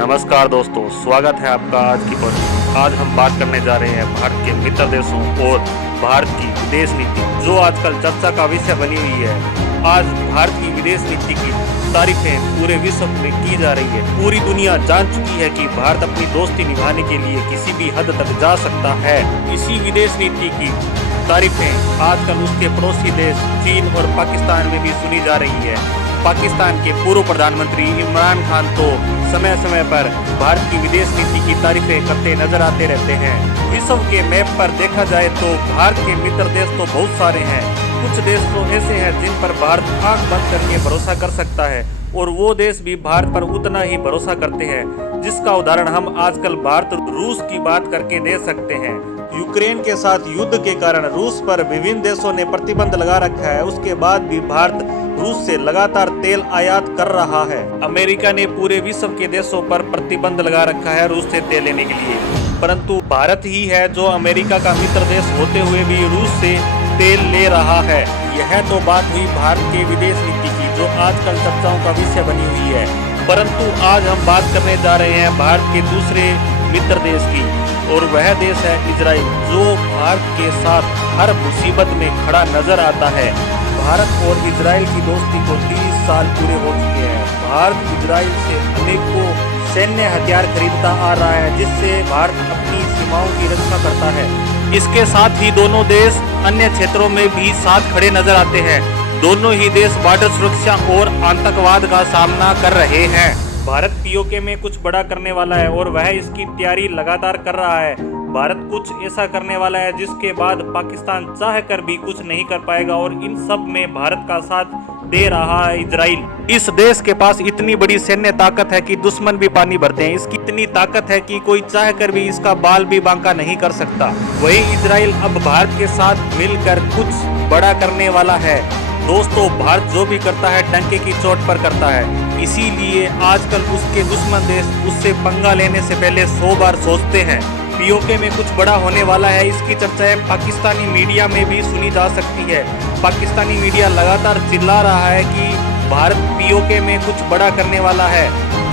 नमस्कार दोस्तों, स्वागत है आपका आज की पोस्ट में। आज हम बात करने जा रहे हैं भारत के मित्र देशों और भारत की विदेश नीति, जो आजकल चर्चा का विषय बनी हुई है। आज भारत की विदेश नीति की तारीफें पूरे विश्व में की जा रही है। पूरी दुनिया जान चुकी है कि भारत अपनी दोस्ती निभाने के लिए किसी भी हद तक जा सकता है। इसी विदेश नीति की तारीफें आजकल उसके पड़ोसी देश चीन और पाकिस्तान में भी सुनी जा रही है। पाकिस्तान के पूर्व प्रधानमंत्री इमरान खान तो समय समय पर भारत की विदेश नीति की तारीफें करते नजर आते रहते हैं। विश्व के मैप पर देखा जाए तो भारत के मित्र देश तो बहुत सारे हैं। कुछ देश तो ऐसे हैं जिन पर भारत आंख बंद करके भरोसा कर सकता है, और वो देश भी भारत पर उतना ही भरोसा करते हैं, जिसका उदाहरण हम आजकल भारत रूस की बात करके दे सकते हैं। यूक्रेन के साथ युद्ध के कारण रूस पर विभिन्न देशों ने प्रतिबंध लगा रखा है। उसके बाद भी भारत रूस से लगातार तेल आयात कर रहा है। अमेरिका ने पूरे विश्व के देशों पर प्रतिबंध लगा रखा है रूस से तेल लेने के लिए, परंतु भारत ही है जो अमेरिका का मित्र देश होते हुए भी रूस से तेल ले रहा है। यह तो बात हुई भारत के विदेश नीति की, जो आजकल चर्चाओं का विषय बनी हुई है। परंतु आज हम बात करने जा रहे हैं भारत के दूसरे मित्र देश की, और वह देश है इजराइल, जो भारत के साथ हर मुसीबत में खड़ा नजर आता है। भारत और इजराइल की दोस्ती को 30 साल पूरे हो चुके हैं। भारत इजराइल से अनेकों सैन्य हथियार खरीदता आ रहा है, जिससे भारत अपनी सीमाओं की रक्षा करता है। इसके साथ ही दोनों देश अन्य क्षेत्रों में भी साथ खड़े नजर आते हैं। दोनों ही देश बॉर्डर सुरक्षा और आतंकवाद का सामना कर रहे हैं। भारत पीओके में कुछ बड़ा करने वाला है, और वह इसकी तैयारी लगातार कर रहा है। भारत कुछ ऐसा करने वाला है जिसके बाद पाकिस्तान चाह कर भी कुछ नहीं कर पाएगा, और इन सब में भारत का साथ दे रहा है इजराइल। इस देश के पास इतनी बड़ी सैन्य ताकत है कि दुश्मन भी पानी भरते हैं। इसकी इतनी ताकत है कि कोई चाह कर भी इसका बाल भी बांका नहीं कर सकता। वही इजराइल अब भारत के साथ मिलकर कुछ बड़ा करने वाला है। दोस्तों, भारत जो भी करता है डंके की चोट पर करता है, इसीलिए आजकल उसके दुश्मन देश उससे पंगा लेने से पहले 100 बार सोचते हैं। पीओके में कुछ बड़ा होने वाला है, इसकी चर्चाएं पाकिस्तानी मीडिया में भी सुनी जा सकती है। पाकिस्तानी मीडिया लगातार चिल्ला रहा है कि भारत पीओके में कुछ बड़ा करने वाला है।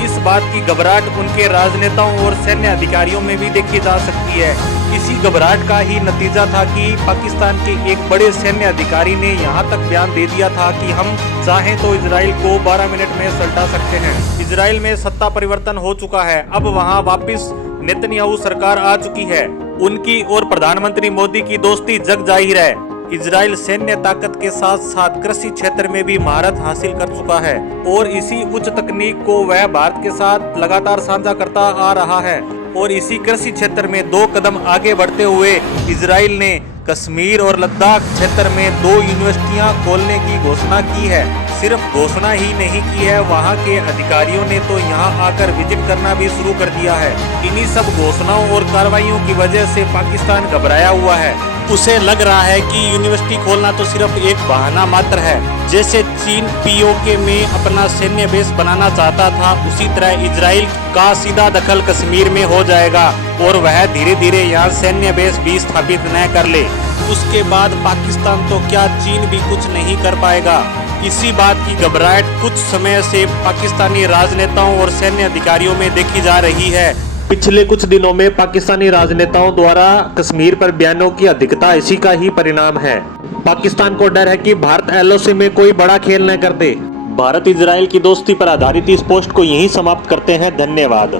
इस बात की घबराहट उनके राजनेताओं और सैन्य अधिकारियों में भी देखी जा सकती है। इसी घबराहट का ही नतीजा था कि पाकिस्तान के एक बड़े सैन्य अधिकारी ने यहाँ तक बयान दे दिया था कि हम चाहें तो इजराइल को 12 मिनट में सल्टा सकते हैं। इजराइल में सत्ता परिवर्तन हो चुका है। अब वहाँ वापिस नेतन्याहू सरकार आ चुकी है। उनकी और प्रधानमंत्री मोदी की दोस्ती जग जाहिर है। इजराइल सैन्य ताकत के साथ साथ कृषि क्षेत्र में भी महारत हासिल कर चुका है, और इसी उच्च तकनीक को वह भारत के साथ लगातार साझा करता आ रहा है। और इसी कृषि क्षेत्र में 2 कदम आगे बढ़ते हुए इजराइल ने कश्मीर और लद्दाख क्षेत्र में 2 यूनिवर्सिटियां खोलने की घोषणा की है। सिर्फ घोषणा ही नहीं की है, वहां के अधिकारियों ने तो यहां आकर विजिट करना भी शुरू कर दिया है। इन्हीं सब घोषणाओं और कार्रवाइयों की वजह से पाकिस्तान घबराया हुआ है। उसे लग रहा है कि यूनिवर्सिटी खोलना तो सिर्फ एक बहाना मात्र है। जैसे चीन पीओके में अपना सैन्य बेस बनाना चाहता था, उसी तरह इजराइल का सीधा दखल कश्मीर में हो जाएगा, और वह धीरे धीरे यहाँ सैन्य बेस भी स्थापित न कर ले। उसके बाद पाकिस्तान तो क्या चीन भी कुछ नहीं कर पाएगा। इसी बात की घबराहट कुछ समय से पाकिस्तानी राजनेताओं और सैन्य अधिकारियों में देखी जा रही है। पिछले कुछ दिनों में पाकिस्तानी राजनेताओं द्वारा कश्मीर पर बयानों की अधिकता इसी का ही परिणाम है। पाकिस्तान को डर है कि भारत एलओसी में कोई बड़ा खेल न कर दे। भारत इजराइल की दोस्ती पर आधारित इस पोस्ट को यहीं समाप्त करते हैं। धन्यवाद।